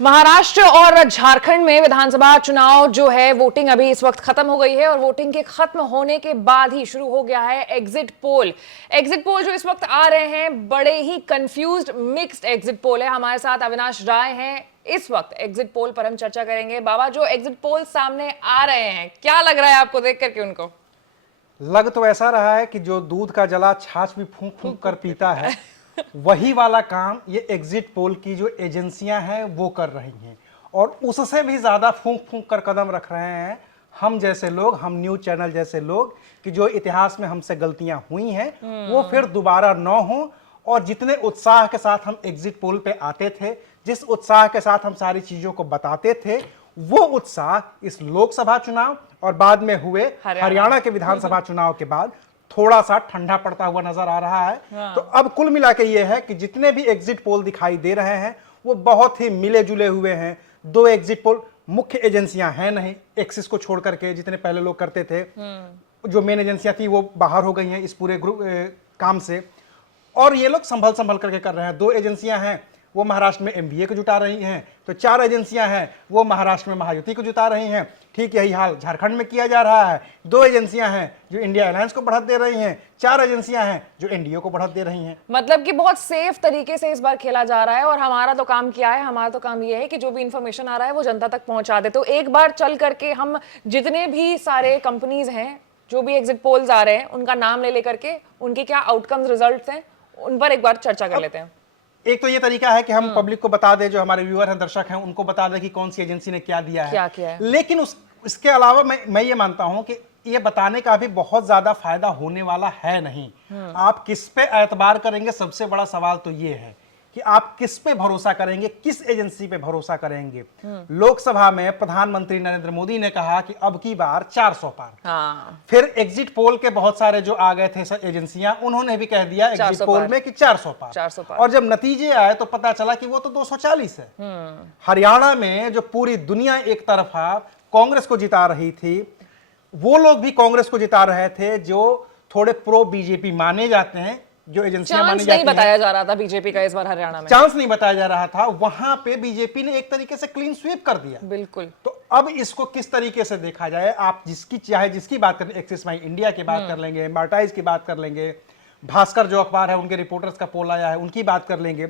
महाराष्ट्र और झारखंड में विधानसभा चुनाव जो है वोटिंग अभी इस वक्त खत्म हो गई है और वोटिंग के खत्म होने के बाद ही शुरू हो गया है एग्जिट पोल। एग्जिट पोल जो इस वक्त आ रहे हैं बड़े ही कंफ्यूज्ड मिक्स्ड एग्जिट पोल है। हमारे साथ अविनाश राय हैं, इस वक्त एग्जिट पोल पर हम चर्चा करेंगे। बाबा, जो एग्जिट पोल सामने आ रहे हैं क्या लग रहा है आपको देख करके? उनको लग तो ऐसा रहा है कि जो दूध का जला छाछ भी फूंक फूंक कर पीता है वही वाला काम ये एग्जिट पोल की जो एजेंसियां हैं वो कर रही हैं, और उससे भी ज्यादा फूंक फूंक कर कदम रख रहे हैं हम जैसे लोग, हम न्यूज चैनल जैसे लोग, कि जो इतिहास में हमसे गलतियां हुई हैं वो फिर दोबारा न हो। और जितने उत्साह के साथ हम एग्जिट पोल पे आते थे, जिस उत्साह के साथ हम सारी चीजों को बताते थे, वो उत्साह इस लोकसभा चुनाव और बाद में हुए हरियाणा के विधानसभा चुनाव के बाद थोड़ा सा ठंडा पड़ता हुआ नजर आ रहा है। तो अब कुल मिला के ये है कि जितने भी एग्जिट पोल दिखाई दे रहे हैं वो बहुत ही मिले जुले हुए हैं। दो एग्जिट पोल मुख्य एजेंसियां हैं नहीं, एक्सिस को छोड़ करके जितने पहले लोग करते थे, जो मेन एजेंसियां थी वो बाहर हो गई हैं इस पूरे ग्रुप काम से, और ये लोग संभल संभल करके कर रहे हैं। दो एजेंसियां हैं वो महाराष्ट्र में एमबीए को जुटा रही हैं, तो चार एजेंसियां हैं वो महाराष्ट्र में महायुति को जुटा रही हैं। ठीक यही हाल झारखंड में किया जा रहा है। दो एजेंसियां हैं जो इंडिया अलायंस को बढ़त दे रही हैं, चार एजेंसियां हैं जो एनडीए को बढ़त दे रही हैं। मतलब कि बहुत सेफ तरीके से इस बार खेला जा रहा है। और हमारा तो काम क्या है? हमारा तो काम ये है कि जो भी इंफॉर्मेशन आ रहा है वो जनता तक पहुंचा दे। तो एक बार चल करके हम जितने भी सारे कंपनीज हैं, जो भी एग्जिट पोल्स आ रहे हैं, उनका नाम ले लेकर के उनके क्या आउटकम्स रिजल्ट्स हैं उन पर एक बार चर्चा कर लेते हैं। एक तो ये तरीका है कि हम पब्लिक को बता दें, जो हमारे व्यूअर हैं, दर्शक हैं, उनको बता दें कि कौन सी एजेंसी ने क्या दिया है, क्या किया है। लेकिन इसके अलावा मैं ये मानता हूं कि ये बताने का भी बहुत ज्यादा फायदा होने वाला है नहीं। आप किस पे एतबार करेंगे, सबसे बड़ा सवाल तो ये है कि आप किस पे भरोसा करेंगे, किस एजेंसी पे भरोसा करेंगे। लोकसभा में प्रधानमंत्री नरेंद्र मोदी ने कहा कि अब की बार 400 पार। फिर एग्जिट पोल के बहुत सारे जो आ गए थे एजेंसियां, उन्होंने भी कह दिया एग्जिट पोल में कि 400 पार। और जब नतीजे आए तो पता चला कि वो तो 240 है। हरियाणा में जो पूरी दुनिया एक तरफा कांग्रेस को जिता रही थी, वो लोग भी कांग्रेस को जिता रहे थे जो थोड़े प्रो बीजेपी माने जाते हैं, जो एजेंसियां मानी जाती हैं। नहीं बताया जा रहा था बीजेपी का इस बार हरियाणा में, चांस नहीं बताया जा रहा था, वहां पे बीजेपी ने एक तरीके से क्लीन स्वीप कर दिया। बिल्कुल। तो अब इसको किस तरीके से देखा जाए, आप जिसकी बात करें, एक्सिस माई इंडिया की बात कर लेंगे, मार्टाइज की बात कर लेंगे, भास्कर जो अखबार है उनके रिपोर्टर्स का पोल आया है उनकी बात कर लेंगे,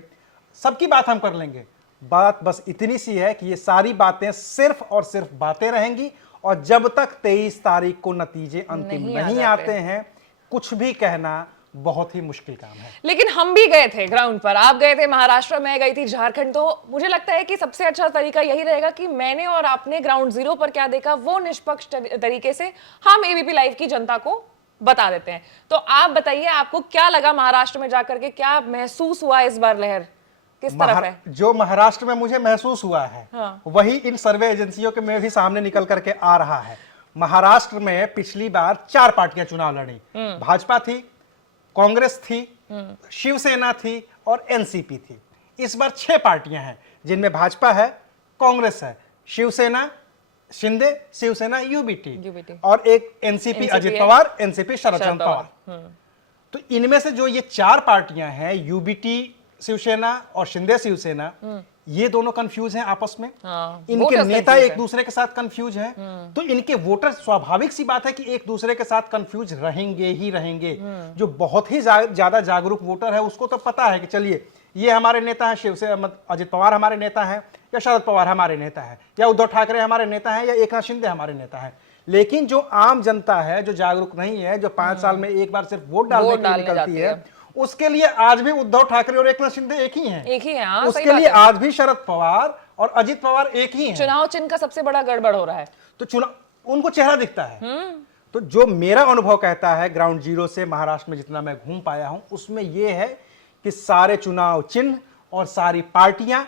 सबकी बात हम कर लेंगे। बात बस इतनी सी है कि ये सारी बातें सिर्फ और सिर्फ बातें रहेंगी, और जब तक 23 तारीख को नतीजे अंतिम नहीं आते हैं, कुछ भी कहना बहुत ही मुश्किल काम है। लेकिन हम भी गए थे ग्राउंड पर, आप गए थे महाराष्ट्र, मैं गई थी झारखंड। तो मुझे लगता है कि सबसे अच्छा तरीका यही रहेगा कि मैंने और आपने ग्राउंड जीरो पर क्या देखा वो निष्पक्ष तरीके से हम एबीपी लाइव की जनता को बता देते हैं। तो आप बताइए, आपको क्या लगा महाराष्ट्र में जाकर के? क्या महसूस हुआ इस बार? लहर किस तरफ है? जो महाराष्ट्र में मुझे महसूस हुआ है वही इन सर्वे एजेंसियों के में भी सामने निकल करके आ रहा है। महाराष्ट्र में पिछली बार 4 पार्टियां चुनाव लड़ी। भाजपा थी, कांग्रेस थी, शिवसेना थी और एनसीपी थी। इस बार 6 पार्टियां हैं जिनमें भाजपा है, कांग्रेस है, शिवसेना शिंदे, शिवसेना यूबीटी और एक एनसीपी अजित पवार, एनसीपी शरद पवार। तो इनमें से जो ये 4 पार्टियां हैं, यूबीटी शिवसेना और शिंदे शिवसेना, ये दोनों कंफ्यूज हैं आपस में। इनके नेता एक दूसरे के साथ कंफ्यूज हैं। तो इनके वोटर, स्वाभाविक सी बात है कि एक दूसरे के साथ कंफ्यूज रहेंगे ही रहेंगे। जो बहुत ही ज्यादा जागरूक वोटर है उसको तो पता है कि चलिए ये हमारे नेता हैं, शिवसेना अजित पवार हमारे नेता हैं, या शरद पवार हमारे नेता है, या उद्धव ठाकरे हमारे नेता हैं, या एकनाथ शिंदे हमारे नेता हैं। लेकिन जो आम जनता है, जो जागरूक नहीं है, जो 5 साल में एक बार सिर्फ वोट डालने के लिए निकलती है, उसके लिए आज भी उद्धव ठाकरे और एकनाथ शिंदे एक ही हैं। उसके लिए आज भी शरद पवार और अजित पवार एक ही हैं। चुनाव चिन्ह का सबसे बड़ा गड़बड़ हो रहा है। तो चुनाव उनको चेहरा दिखता है। तो जो मेरा अनुभव कहता है ग्राउंड जीरो से महाराष्ट्र में जितना मैं घूम पाया हूं, उसमें यह है कि सारे चुनाव चिन्ह और सारी पार्टियां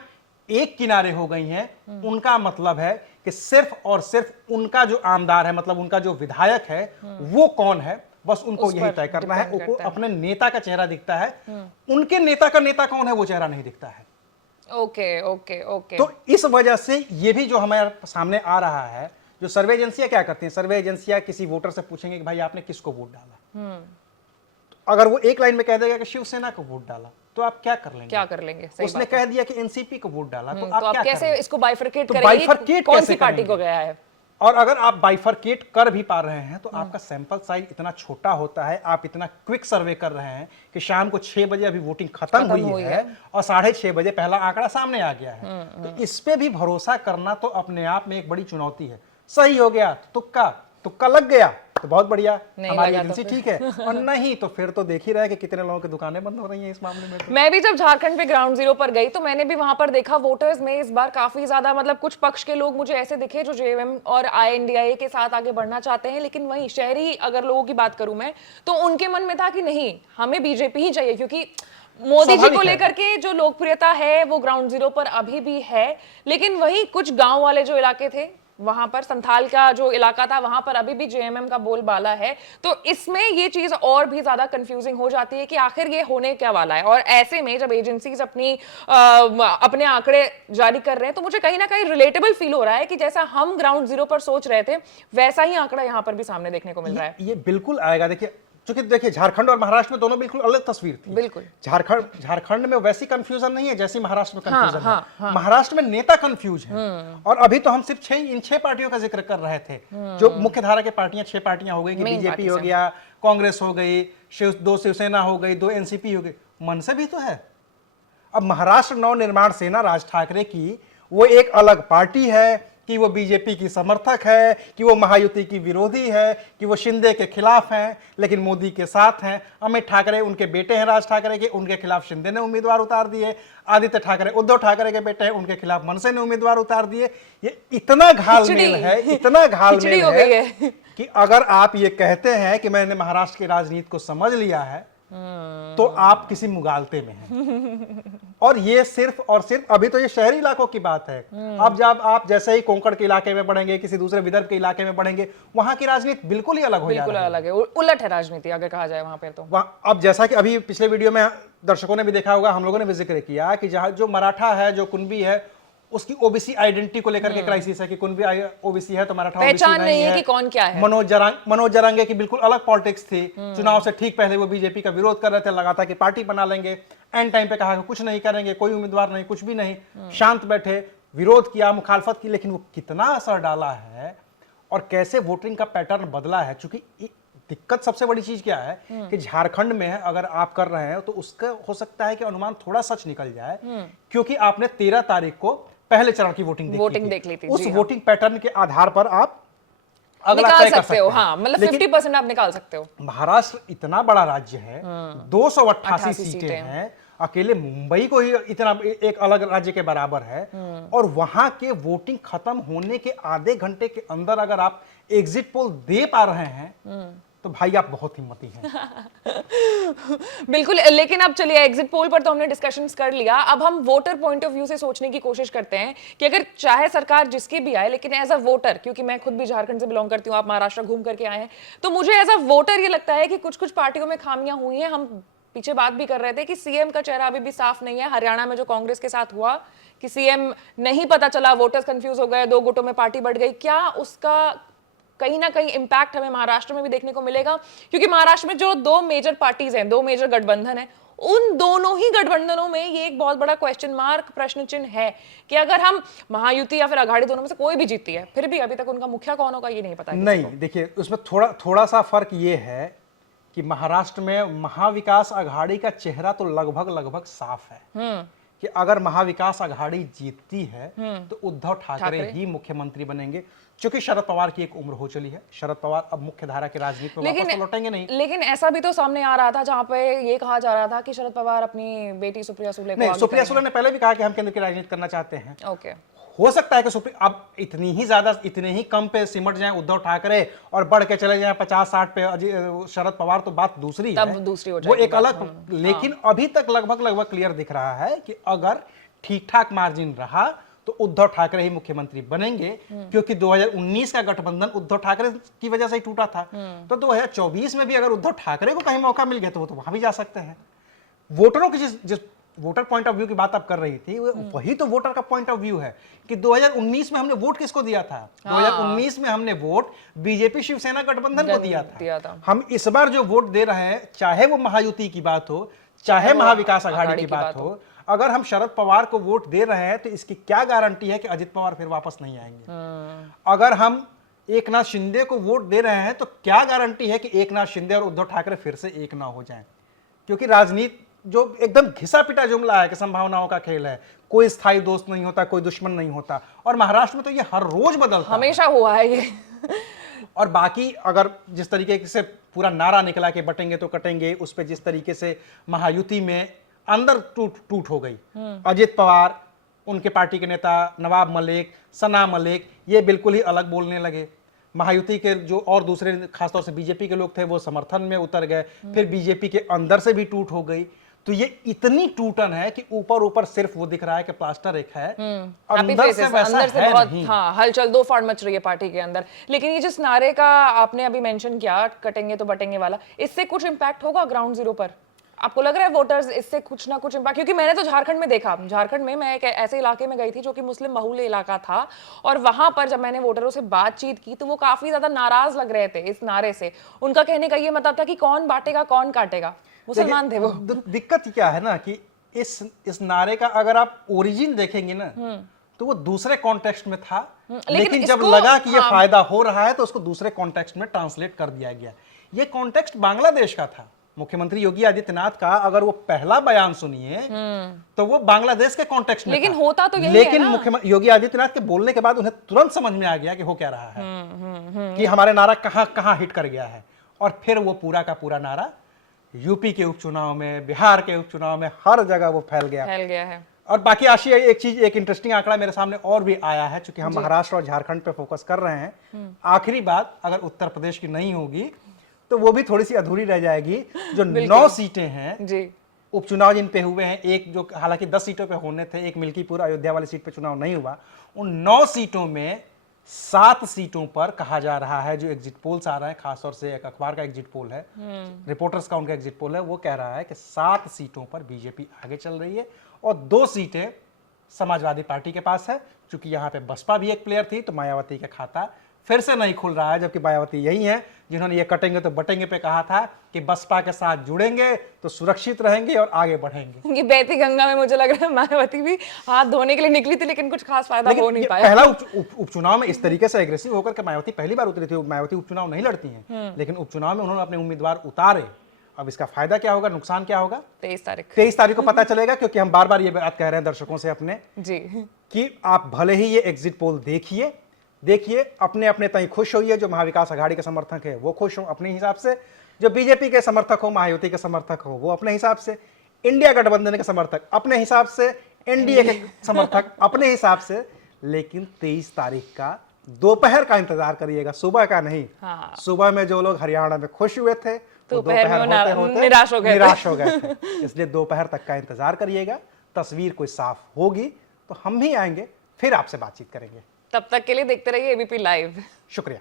एक किनारे हो गई हैं। उनका मतलब है कि सिर्फ और सिर्फ उनका जो आमदार है, मतलब उनका जो विधायक है, वो कौन है, बस उनको यही तय करना है। उनको अपने नेता का चेहरा दिखता है, उनके नेता का नेता कौन है वो चेहरा नहीं दिखता है। Okay okay okay. तो इस वजह से ये भी जो हमारे सामने आ रहा है, जो सर्वे एजेंसियां क्या करती हैं, सर्वे एजेंसियां किसी वोटर से पूछेंगे कि भाई आपने किसको वोट डाला। अगर वो एक लाइन में कह देगा कि शिवसेना को वोट डाला तो आप क्या कर लेंगे? क्या कर लेंगे? सही उसने बात है। कह दिया कि एनसीपी को वोट डाला तो तो आप आप क्या कैसे करेंगे? इसको बाइफरकेट तो करेंगे? bifurcate कौन कैसे सी पार्टी करेंगे? को गया है? और अगर आप बाइफरकेट कर भी पा रहे हैं तो आपका सैंपल साइज इतना छोटा होता है, आप इतना क्विक सर्वे कर रहे हैं कि शाम को 6 बजे अभी वोटिंग खत्म हुई है और 6:30 बजे पहला आंकड़ा सामने आ गया है। तो इस पे भी भरोसा करना तो अपने आप में एक बड़ी चुनौती है। सही हो गया तो तुक्का लग गया तो बहुत बढ़िया, नहीं हमारी लगा तो एजेंसी ठीक है, और नहीं तो फिर तो देख ही रहे हैं कि कितने लोगों की दुकानें बंद हो रही हैं इस मामले में तो। मैं भी जब झारखंड पे ग्राउंड जीरो पर गई तो मैंने भी वहां पर देखा वोटर्स में इस बार काफी ज्यादा, मतलब कुछ पक्ष के लोग मुझे ऐसे दिखे जो जेएमएम और आईएनडीआई के साथ आगे बढ़ना चाहते हैं, लेकिन वहीं शहरी अगर लोगों की बात करूं मैं तो उनके मन में था कि नहीं, हमें बीजेपी ही चाहिए, क्योंकि मोदी जी को लेकर के जो लोकप्रियता है वो ग्राउंड जीरो पर अभी भी है। लेकिन वही कुछ गांव वाले जो इलाके थे, वहां पर संथाल का जो इलाका था, वहां पर अभी भी जेएमएम का बोलबाला है। तो इसमें ये चीज और भी ज्यादा कंफ्यूजिंग हो जाती है कि आखिर ये होने क्या वाला है। और ऐसे में जब एजेंसीज अपने आंकड़े जारी कर रहे हैं तो मुझे कहीं ना कहीं रिलेटेबल फील हो रहा है कि जैसा हम ग्राउंड जीरो पर सोच रहे थे वैसा ही आंकड़ा यहाँ पर भी सामने देखने को मिल रहा है। ये बिल्कुल आएगा। देखिए, चूंकि देखिए झारखंड और महाराष्ट्र में दोनों बिल्कुल अलग तस्वीर थी। बिल्कुल। झारखंड में वैसी कंफ्यूजन नहीं है जैसी महाराष्ट्र में कंफ्यूजन हाँ, है। हाँ। महाराष्ट्र में नेता कंफ्यूज हैं। और अभी तो हम सिर्फ इन 6 पार्टियों का जिक्र कर रहे थे, जो मुख्य धारा की पार्टियां 6 पार्टियां हो गई कि Main बीजेपी parties हो हैं। गया, कांग्रेस हो गई, 2 शिवसेना हो गई, 2 एनसीपी हो गई, मन से भी तो है। अब महाराष्ट्र नवनिर्माण सेना राज ठाकरे की वो एक अलग पार्टी है कि वो बीजेपी की समर्थक है, कि वो महायुति की विरोधी है, कि वो शिंदे के खिलाफ हैं लेकिन मोदी के साथ हैं। अमित ठाकरे उनके बेटे हैं राज ठाकरे के, उनके खिलाफ शिंदे ने उम्मीदवार उतार दिए। आदित्य ठाकरे उद्धव ठाकरे के बेटे हैं, उनके खिलाफ मनसे ने उम्मीदवार उतार दिए। ये इतना घालमेल है, इतना घालमेल हो गई है कि अगर आप ये कहते हैं कि मैंने महाराष्ट्र की राजनीति को समझ लिया है तो आप किसी मुगालते में हैं। और ये सिर्फ और सिर्फ अभी तो ये शहरी इलाकों की बात है। अब जब आप जैसे ही कोंकण के इलाके में बढ़ेंगे, किसी दूसरे विदर्भ के इलाके में बढ़ेंगे, वहां की राजनीति बिल्कुल ही अलग हो बिल्कुल जाएगी। अलग है, उलट है राजनीति अगर कहा जाए वहां पर तो। अब जैसा कि अभी पिछले वीडियो में दर्शकों ने भी देखा होगा, हम लोगों ने भी जिक्र किया कि जहां जो मराठा है, जो कुणबी है, उसकी ओबीसी आइडेंटिटी को लेकर के क्राइसिस है कि कुणबी ओबीसी है तो मराठा ओबीसी पहचान नहीं है कि कौन क्या है। मनोज जरांगे की बिल्कुल अलग पॉलिटिक्स थी। चुनाव से ठीक पहले वो बीजेपी का विरोध कर रहे थे, लगातार कि पार्टी बना लेंगे। एंड टाइम पे कहा कि कुछ नहीं करेंगे, कोई उम्मीदवार नहीं, कुछ भी नहीं, शांत बैठे, विरोध किया, मुखालफत की। लेकिन वो कितना असर डाला है और कैसे वोटिंग का पैटर्न बदला है। चूंकि दिक्कत सबसे बड़ी चीज क्या है कि झारखंड में अगर आप कर रहे हैं तो उसका हो सकता है कि अनुमान थोड़ा सच निकल जाए, क्योंकि आपने 13 तारीख को पहले चरण की वोटिंग देख ली थी। उस जी वोटिंग पैटर्न के आधार पर आप अगला निकाल तय कर सकते हो। हाँ, मतलब 50% आप निकाल सकते हो। महाराष्ट्र इतना बड़ा राज्य है, 288 सीटें हैं, अकेले मुंबई को ही इतना एक अलग राज्य के बराबर है। और वहां के वोटिंग खत्म होने के आधे घंटे के अंदर अगर आप एग्जिट पोल दे पा रहे हैं तो भाई आप बहुत हिम्मती हैं। बिल्कुल। लेकिन अब चलिए, एग्जिट पोल पर तो हमने डिस्कशंस कर लिया, अब हम वोटर पॉइंट ऑफ व्यू से सोचने की कोशिश करते हैं कि अगर चाहे सरकार जिसकी भी आए, लेकिन एज अ वोटर, क्योंकि मैं खुद भी झारखंड से बिलोंग करती हूँ, आप महाराष्ट्र घूम करके आए हैं, तो मुझे एज अ वोटर ये लगता है कि कुछ कुछ पार्टियों में खामियां हुई हैं। हम पीछे बात भी कर रहे थे कि सीएम का चेहरा अभी भी साफ नहीं है। हरियाणा में जो कांग्रेस के साथ हुआ कि सीएम नहीं पता चला, वोटर्स कंफ्यूज हो गए, 2 गुटों में पार्टी बढ़ गई, क्या उसका कहीं ना कहीं इंपैक्ट हमें महाराष्ट्र में भी देखने को मिलेगा? क्योंकि महाराष्ट्र में जो 2 मेजर पार्टीज हैं, 2 मेजर गठबंधन है, उन दोनों ही गठबंधनों में ये एक बहुत बड़ा क्वेश्चन मार्क, प्रश्न चिन्ह है कि अगर हम महायुति या फिर अघाड़ी, दोनों में से कोई भी जीतती है, फिर भी अभी तक उनका मुखिया कौन होगा ये नहीं पता। नहीं, देखिए उसमें थोड़ा सा फर्क ये है कि महाराष्ट्र में महाविकास अघाड़ी का चेहरा तो लगभग साफ है कि अगर महाविकास अघाड़ी जीतती है तो उद्धव ठाकरे ही मुख्यमंत्री बनेंगे। क्योंकि शरद पवार की एक उम्र हो चली है, शरद पवार अब मुख्य धारा की राजनीति में वापस तो लौटेंगे नहीं। लेकिन ऐसा भी तो सामने आ रहा था जहां पे ये कहा जा रहा था कि शरद पवार अपनी बेटी सुप्रिया सुले को नहीं, सुप्रिया सुले ने पहले भी कहा कि हम केंद्र की राजनीति करना चाहते हैं। ओके, हो सकता है कि अब इतने ही कम पे सिमट जाएं उद्धव ठाकरे और बढ़ के चले जाएं 50-60 पे शरद पवार, तो बात दूसरी तब है, दूसरी हो वो जाएगी एक अलग। लेकिन अभी तक लगभग क्लियर दिख रहा है कि अगर ठीक ठाक मार्जिन रहा तो उद्धव ठाकरे ही मुख्यमंत्री बनेंगे। क्योंकि 2019 का गठबंधन उद्धव ठाकरे की वजह से ही टूटा था। तो 2024 में भी अगर उद्धव ठाकरे को कहीं मौका मिल गया तो वो तो वहां भी जा सकते हैं। वोटरों की जिस वोटर पॉइंट ऑफ व्यू की बात आप कर रही थी, वही तो वोटर का पॉइंट ऑफ व्यू है कि 2019 में हमने वोट किसको दिया था? 2019 में हमने वोट बीजेपी शिवसेना गठबंधन को दिया था। हम इस बार जो वोट दे रहे हैं, चाहे वो महायुति की बात हो, चाहे महाविकास आघाड़ी की बात हो, अगर हम शरद पवार को वोट दे रहे हैं तो इसकी क्या गारंटी है कि अजित पवार फिर वापस नहीं आएंगे? अगर हम एकनाथ शिंदे को वोट दे रहे हैं तो क्या गारंटी है कि एकनाथ शिंदे और उद्धव ठाकरे फिर से एक ना हो जाएं? क्योंकि राजनीति जो एकदम घिसा पिटा जुमला है कि संभावनाओं का खेल है, कोई स्थायी दोस्त नहीं होता, कोई दुश्मन नहीं होता, और महाराष्ट्र में तो ये हर रोज बदलता हमेशा हुआ है ये। और बाकी अगर जिस तरीके से पूरा नारा निकला कि बटेंगे तो कटेंगे, उस पर जिस तरीके से महायुति में अंदर टूट हो गई, अजित पवार, उनके पार्टी के नेता नवाब मलिक, सना मलिक, ये बिल्कुल ही अलग बोलने लगे। महायुति के जो और दूसरे खासतौर से बीजेपी के लोग थे वो समर्थन में उतर गए, फिर बीजेपी के अंदर से भी टूट हो गई। तो ये इतनी टूटन है कि ऊपर ऊपर सिर्फ वो दिख रहा है कि प्लास्टर एक है, अंदर से वैसा अंदर से है बहुत नहीं। हाँ, हलचल दो फाड़ मच रही है पार्टी के अंदर। लेकिन ये जिस नारे का आपने अभी मेंशन किया, कटेंगे तो बटेंगे वाला, इससे कुछ इम्पैक्ट होगा ग्राउंड जीरो पर? आपको लग रहा है वोटर्स इससे कुछ ना कुछ इम्पैक्ट? क्योंकि मैंने तो झारखंड में देखा, झारखंड में मैं एक ऐसे इलाके में गई थी जो कि मुस्लिम बहुल इलाका था, और वहां पर जब मैंने वोटरों से बातचीत की तो वो काफी ज्यादा नाराज लग रहे थे इस नारे से। उनका कहने का ये मतलब था कि कौन बांटेगा कौन काटेगा, मुसलमान थे वो। दिक्कत क्या है ना कि इस नारे का अगर आप ओरिजिन देखेंगे ना तो वो दूसरे कॉन्टेक्स्ट में था, लेकिन जब लगा कि ये फायदा हो रहा है तो उसको दूसरे कॉन्टेक्स्ट में ट्रांसलेट कर दिया गया। ये कॉन्टेक्स्ट बांग्लादेश का था। मुख्यमंत्री योगी आदित्यनाथ का अगर वो पहला बयान सुनिए तो वो बांग्लादेश के कॉन्टेक्स्ट में लेकिन था। होता तो यही लेकिन है ना? मुख्यमंत्री योगी आदित्यनाथ के बोलने के बाद उन्हें तुरंत समझ में आ गया कि हो क्या रहा है, कि हमारे नारा कहां कहां हिट कर गया है। और फिर वो पूरा का पूरा नारा यूपी के उपचुनाव में, बिहार के उपचुनाव में, हर जगह वो फैल गया है। और बाकी आशी एक इंटरेस्टिंग आंकड़ा मेरे सामने और भी आया है, चूंकि हम महाराष्ट्र और झारखंड पे फोकस कर रहे हैं। आखिरी बात अगर उत्तर प्रदेश की नहीं होगी तो वो भी थोड़ी सी अधूरी रह जाएगी। जो 9 सीटें हैं जी, उपचुनाव जिन पे हुए हैं, एक जो हालांकि 10 सीटों पे होने थे, एक मिल्कीपुर अयोध्या वाली सीट पे चुनाव नहीं हुआ, उन 9 सीटों में 7 सीटों पर कहा जा रहा है, जो एग्जिट पोल्स आ रहे हैं, खासतौर से एक अखबार का एग्जिट पोल है, रिपोर्टर्स का उनका एग्जिट पोल है, वो कह रहा है कि 7 सीटों पर बीजेपी आगे चल रही है और 2 सीटें समाजवादी पार्टी के पास है। चूंकि यहाँ पे बसपा भी एक प्लेयर थी तो मायावती का खाता फिर से नहीं खुल रहा है, जबकि मायावती यही है जिन्होंने ये कटेंगे तो बटेंगे पे कहा था कि बसपा के साथ जुड़ेंगे तो सुरक्षित रहेंगे और आगे बढ़ेंगे। ये बहती गंगा में मुझे लग रहा है मायावती भी हाथ धोने के लिए निकली थी, लेकिन कुछ खास फायदा हो नहीं पाया। पहला उपचुनाव में इस तरीके से एग्रेसिव होकर के मायावती पहली बार उतरी थी। मायावती उपचुनाव नहीं लड़ती हैं, लेकिन उपचुनाव में उन्होंने अपने उम्मीदवार उतारे। अब इसका फायदा क्या होगा, नुकसान क्या होगा, 23 तारीख को पता चलेगा। क्योंकि हम बार बार ये बात कह रहे हैं दर्शकों से अपने जी कि आप भले ही ये एग्जिट पोल देखिए अपने अपने तय खुश होइए। जो महाविकास आघाड़ी के समर्थक है वो खुश हो अपने हिसाब से, जो बीजेपी के समर्थक हो, महायुति के समर्थक हो वो अपने हिसाब से, इंडिया गठबंधन के समर्थक अपने हिसाब से, एनडीए के समर्थक अपने हिसाब से। लेकिन 23 तारीख का दोपहर का इंतजार करिएगा, सुबह का नहीं। हाँ। सुबह में जो लोग हरियाणा में खुश हुए थे तो दोपहर में होते होते निराश हो गए थे। इसलिए दोपहर तक का इंतजार करिएगा, तस्वीर कोई साफ होगी तो हम भी आएंगे, फिर आपसे बातचीत करेंगे। तब तक के लिए देखते रहिए एबीपी लाइव। शुक्रिया।